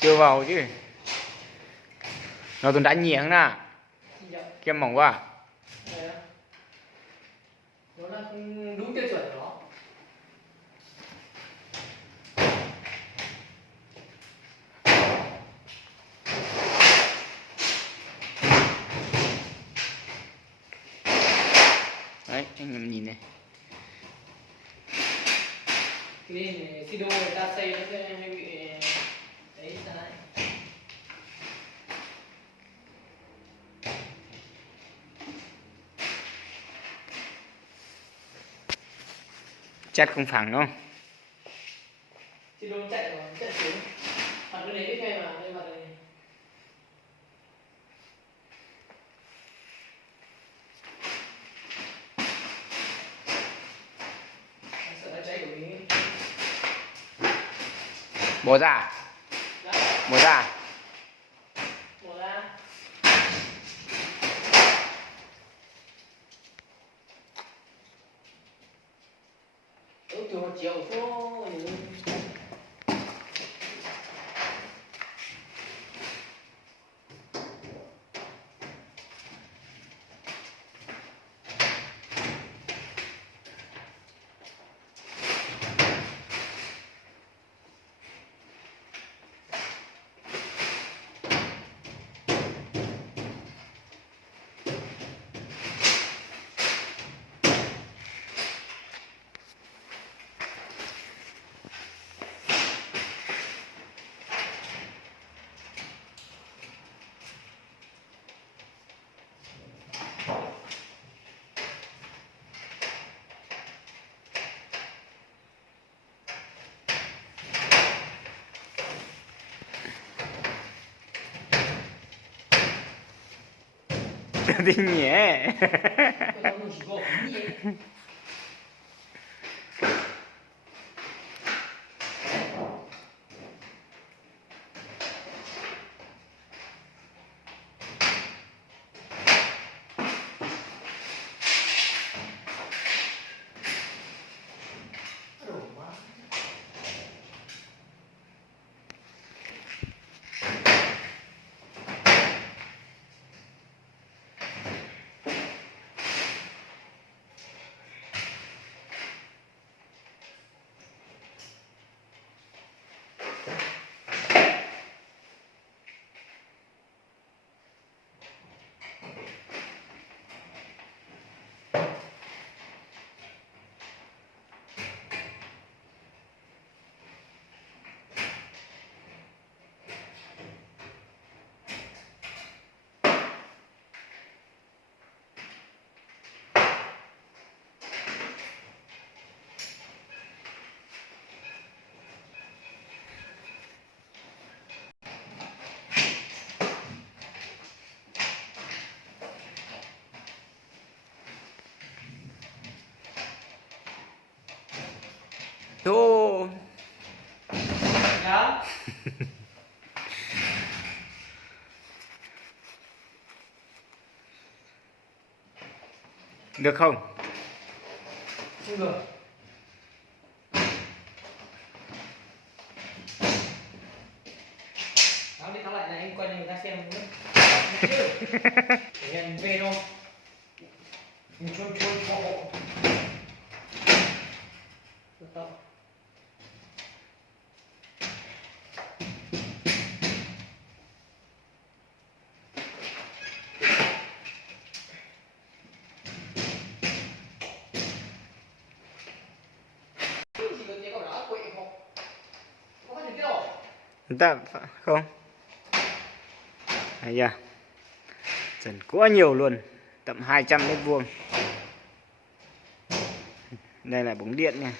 Chưa vào chứ. Nó tôi đánh nhiều nè. Kem mỏng quá. Nó là không đúng tiêu chuẩn của nó. Đấy, anh nhìn này. Cái này Sido người ta xây nó sẽ hay bị đấy ra lại. Chắc không phẳng đâu. Sido chạy rồi, chạy xuống. Mặt cái đấy cái mà, đây mặt này. Sợ nó cháy của mình. Bỏ ra. Bỏ ra. Bỏ ra. Từ một chiều xuống. Đi nhé. Thô. Đó. Được không? Không được. Tháo đi tháo lại này anh quay cho người ta xem nữa. Để em về đâu. Mình trôi cho bộ. Được không? Chúng ta không. Đây nha. Trần quá nhiều luôn, tầm 200 mét vuông. Đây là bóng điện nha.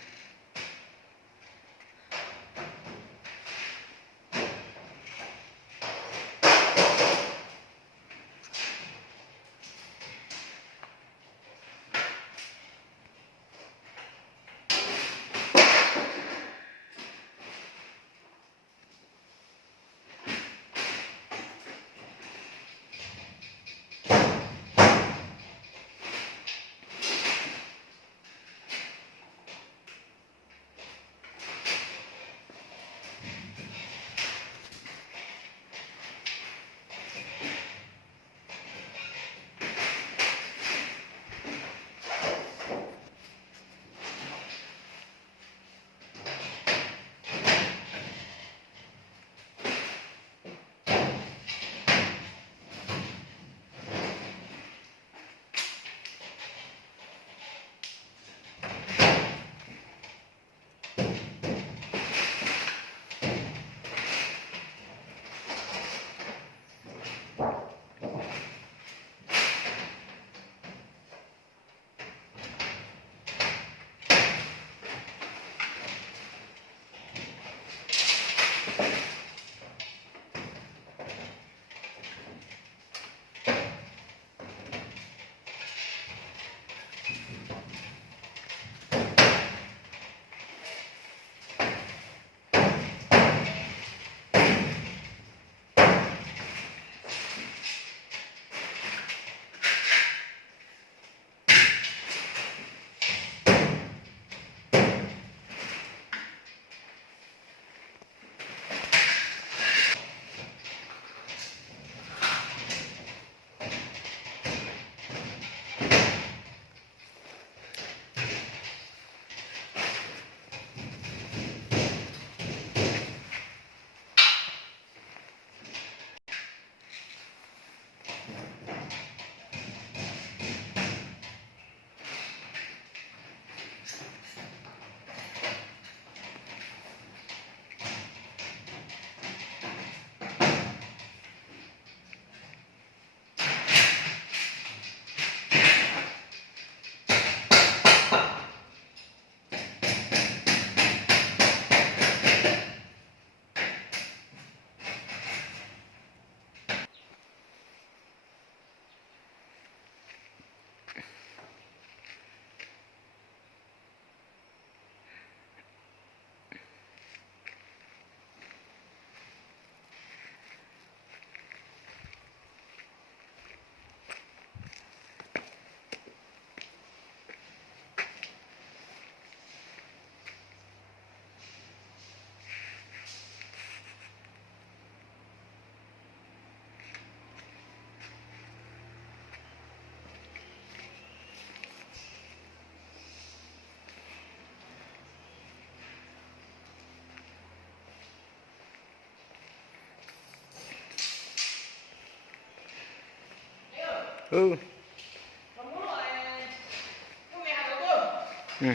Ừ. Nó muốn rồi, không mẹ hạt nấu cơm. Ừ.